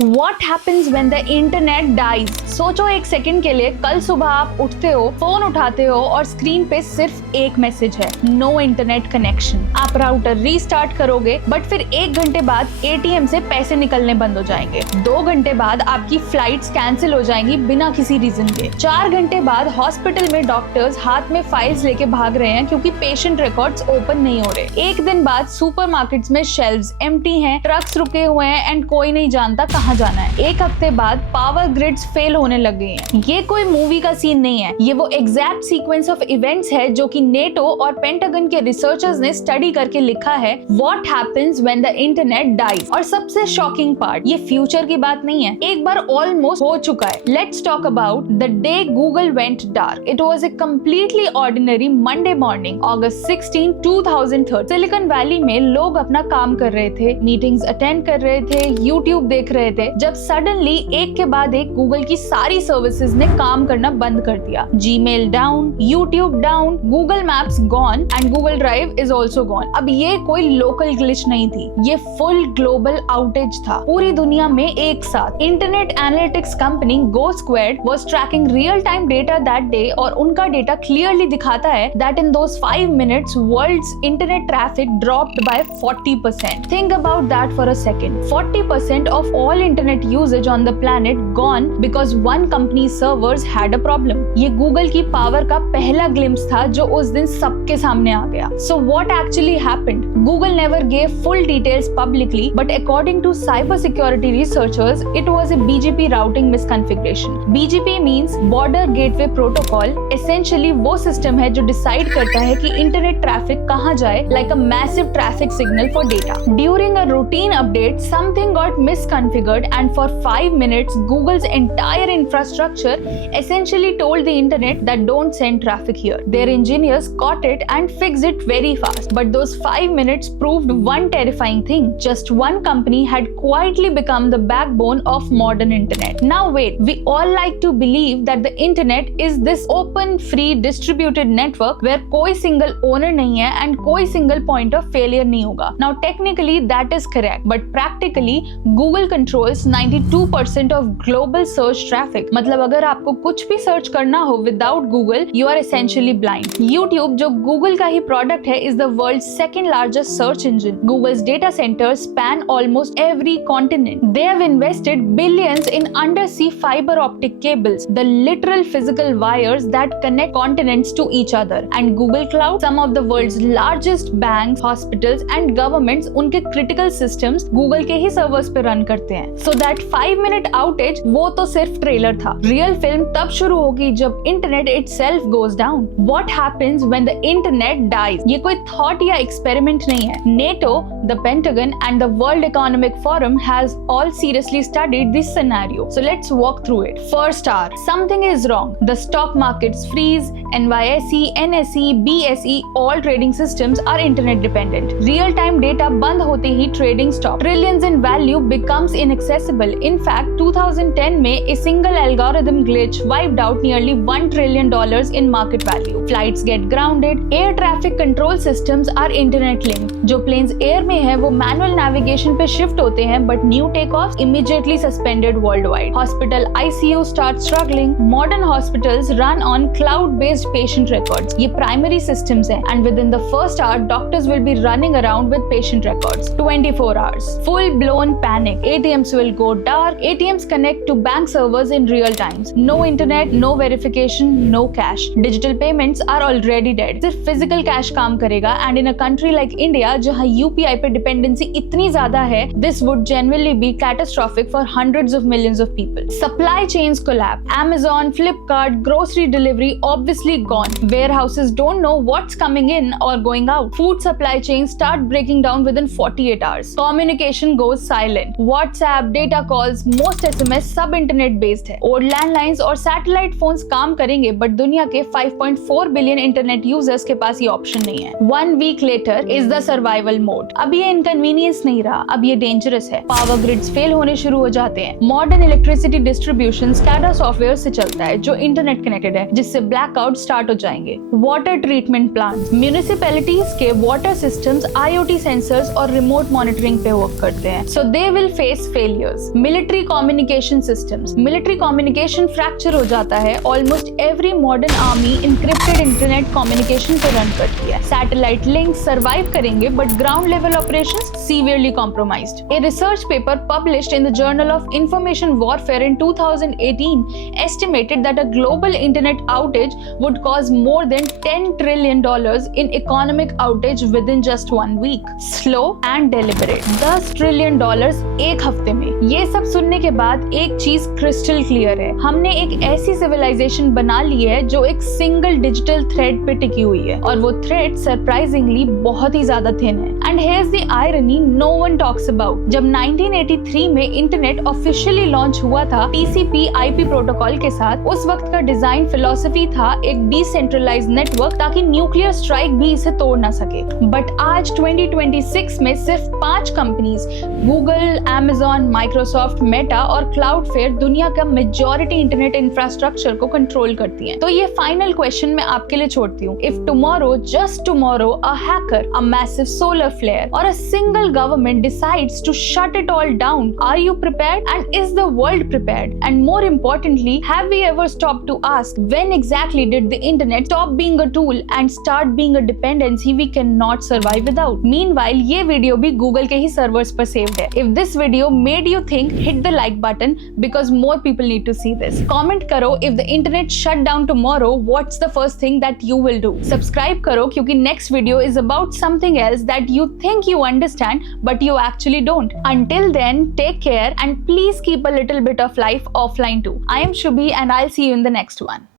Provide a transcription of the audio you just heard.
What happens when the internet dies? सोचो एक सेकंड के लिए, कल सुबह आप उठते हो, फोन उठाते हो और स्क्रीन पे सिर्फ एक मैसेज है, नो इंटरनेट कनेक्शन। आप राउटर रीस्टार्ट करोगे बट फिर 1 घंटे बाद एटीएम से पैसे निकलने बंद हो जाएंगे। 2 घंटे बाद आपकी फ्लाइट्स कैंसिल हो जाएंगी बिना किसी रीजन के। 4 घंटे बाद हॉस्पिटल में डॉक्टर्स हाथ में फाइल्स लेके भाग रहे हैं क्योंकि पेशेंट रिकॉर्ड्स ओपन नहीं हो रहे। 1 दिन बाद सुपरमार्केट्स में शेल्व्स एम्प्टी हैं, ट्रक्स रुके हुए हैं एंड कोई नहीं जानता कहाँ जाना है। 1 हफ्ते बाद पावर ग्रिड्स फेल होने लग गई हैं। ये कोई मूवी का सीन नहीं है, ये वो एग्जैक्ट सीक्वेंस ऑफ इवेंट्स है जो कि नेटो और पेंटागन के रिसर्चर्स ने स्टडी करके लिखा है, what happens when the internet dies. और सबसे शॉकिंग पार्ट, ये फ्यूचर की बात नहीं है, एक बार ऑलमोस्ट हो चुका है। Let's talk about the day Google went dark. It was a completely ordinary Monday morning, August 16, 2013। Silicon valley में लोग अपना काम कर रहे थे, मीटिंग्स अटेंड कर रहे थे, यूट्यूब देख रहे थे, जब सडनली एक के बाद एक गूगल की सारी सर्विसेज ने काम करना बंद कर दिया। Gmail down, YouTube down, Google maps gone and Google drive is also gone. अब ये कोई लोकल ग्लिच नहीं थी, ये फुल ग्लोबल आउटेज था, पूरी दुनिया में एक साथ। Internet analytics company GoSquared was tracking real time data that day और उनका डेटा क्लियरली दिखाता है that in those 5 minutes world's internet traffic dropped by 40%। Think about that for a second. 40% of all internet usage on the planet gone because one company servers had a problem. ये Google की power का पहला ग्लिम्स था जो उस दिन सबके सामने आ गया। So what actually happened? Google never gave full details publicly, but according to cyber security researchers it was a BGP routing misconfiguration. BGP means border gateway protocol. Essentially वो सिस्टम है जो डिसाइड करता है कि इंटरनेट ट्रैफिक कहां जाए, like a massive traffic signal for data. During a routine update something got misconfigured and for 5 minutes Google's entire infrastructure essentially told the internet that don't send traffic here. Their engineers caught it and fixed it very fast. But those 5 minutes proved one terrifying thing. Just one company had quietly become the backbone of modern internet. Now wait, we all like to believe that the internet is this open, free, distributed network where कोई single owner नहीं है and कोई single point of failure नहीं होगा. Now technically that is correct, but practically Google controls 92% of global search traffic. मतलब अगर आपको कुछ भी सर्च करना हो without Google, you are essentially blind. YouTube जो Google का ही प्रोडक्ट है is the world's second largest search engine. Google's data centers span almost every continent. They have invested billions in undersea fiber optic cables, the literal physical wires that connect continents to each other. And Google Cloud, some of the world's largest banks, hospitals and governments, उनके critical systems Google के ही सर्वर्स पे रन करते हैं। So that 5-minute outage वो तो सिर्फ ट्रेलर था। Real film तब शुरू होगी जब internet itself goes down. What happens when the internet dies? ये कोई थॉट या एक्सपेरिमेंट नहीं है। NATO, the Pentagon and the World Economic Forum has all seriously studied this scenario. So let's walk through it. First hour, something is wrong. The stock markets freeze, NYSE, NSE, BSE, all trading systems are internet dependent. Real time data बंद होते ही trading stop. Trillions in value becomes inaccessible. In fact, 2010 में a single algorithm glitch wiped out nearly $1 trillion in market value. Flights get grounded. Air traffic control systems are internet linked. जो planes air में है वो manual navigation पे shift होते हैं, but new takeoffs immediately suspended worldwide. Hospital ICU start struggling. Modern hospitals run on cloud-based patient records. ये primary systems हैं, and within the first hour, doctors will be running around with patient records. 24 hours. Full-blown panic. ATMs will go dark. ATMs connect to bank servers in real times. No internet, no verification, no cash. Digital payments are already dead. सिर्फ physical cash काम करेगा, and in a country like India जहाँ UPI पे dependency इतनी ज़्यादा है, this would genuinely be catastrophic for hundreds of millions of people. Supply chains collapse. Amazon, Flipkart, grocery delivery obviously gone. Warehouses don't know what's coming in or going out. Food supply chains start breaking down within 48 hours. Communication goes silent. WhatsApp, data calls, most SMS सब internet based है। और लैंडलाइंस और satellite phones काम करेंगे, बट दुनिया के 5.4 billion internet users के पास ये ऑप्शन नहीं है। 1 week later is the survival mode. अब ये इनकन्वीनियंस नहीं रहा, अब ये डेंजरस है। पावर ग्रिड्स फेल होने शुरू हो जाते हैं। Modern electricity distribution SCADA software से चलता है जो इंटरनेट कनेक्टेड है, जिससे ब्लैकआउट्स स्टार्ट हो जाएंगे। वाटर ट्रीटमेंट प्लांट, म्यूनिसिपैलिटीज के वाटर सिस्टम्स IoT सेंसर्स और रिमोट मॉनिटरिंग पे वर्क करते हैं, so they will face failures. Military communication systems, military communication fracture हो जाता है। Almost every modern army encrypted internet communication पे रन करती है। सैटेलाइट लिंक सर्वाइव करेंगे but ground level operations severely compromised. A research paper published in the journal of information warfare in 2018 estimated that a global internet outage would cause more than $10 trillion in economic outage within just 1 week. Slow and deliberate. $10 trillion एक हफ्ते में। ये सब सुनने के बाद एक चीज क्रिस्टल क्लियर है, हमने एक ऐसी सिविलाइजेशन बना ली है जो एक सिंगल डिजिटल थ्रेड पे टिकी हुई है, और वो थ्रेड सरप्राइजिंगली बहुत ही ज्यादा थिन है। And here's the irony no one talks about. जब 1983 में इंटरनेट ऑफिशियली लॉन्च हुआ था TCP/IP प्रोटोकॉल के साथ, उस वक्त का डिजाइन फिलॉसफी था एक डिसेंट्रलाइज नेटवर्क ताकि न्यूक्लियर स्ट्राइक भी इसे तोड़ ना सके। बट आज 2026 में सिर्फ 5 companies, Google, Amazon, Microsoft, Meta और क्लाउडफ्लेयर दुनिया का मेजॉरिटी इंटरनेट इंफ्रास्ट्रक्चर को कंट्रोल करती हैं। तो ये फाइनल क्वेश्चन मैं आपके लिए छोड़ती हूँ। If tomorrow, just tomorrow, a hacker, a massive solar flare और a single government decides to shut it all down, are you prepared and is the world prepared? And more importantly, have we ever stopped to ask when exactly did the internet stop being a tool and start being a dependency we cannot survive without? Meanwhile, ये वीडियो भी गूगल के ही सर्वर्स पर सेव्ड है। If this video made you think, hit the like button because more people need to see this. Comment करो, if the internet shut down tomorrow, what's the first thing that you will do? Subscribe करो क्योंकि next video is about something else that you think you understand but you actually don't. Until then, take care and please keep a little bit of life offline too. I am Shubhi and I'll see you in the next one.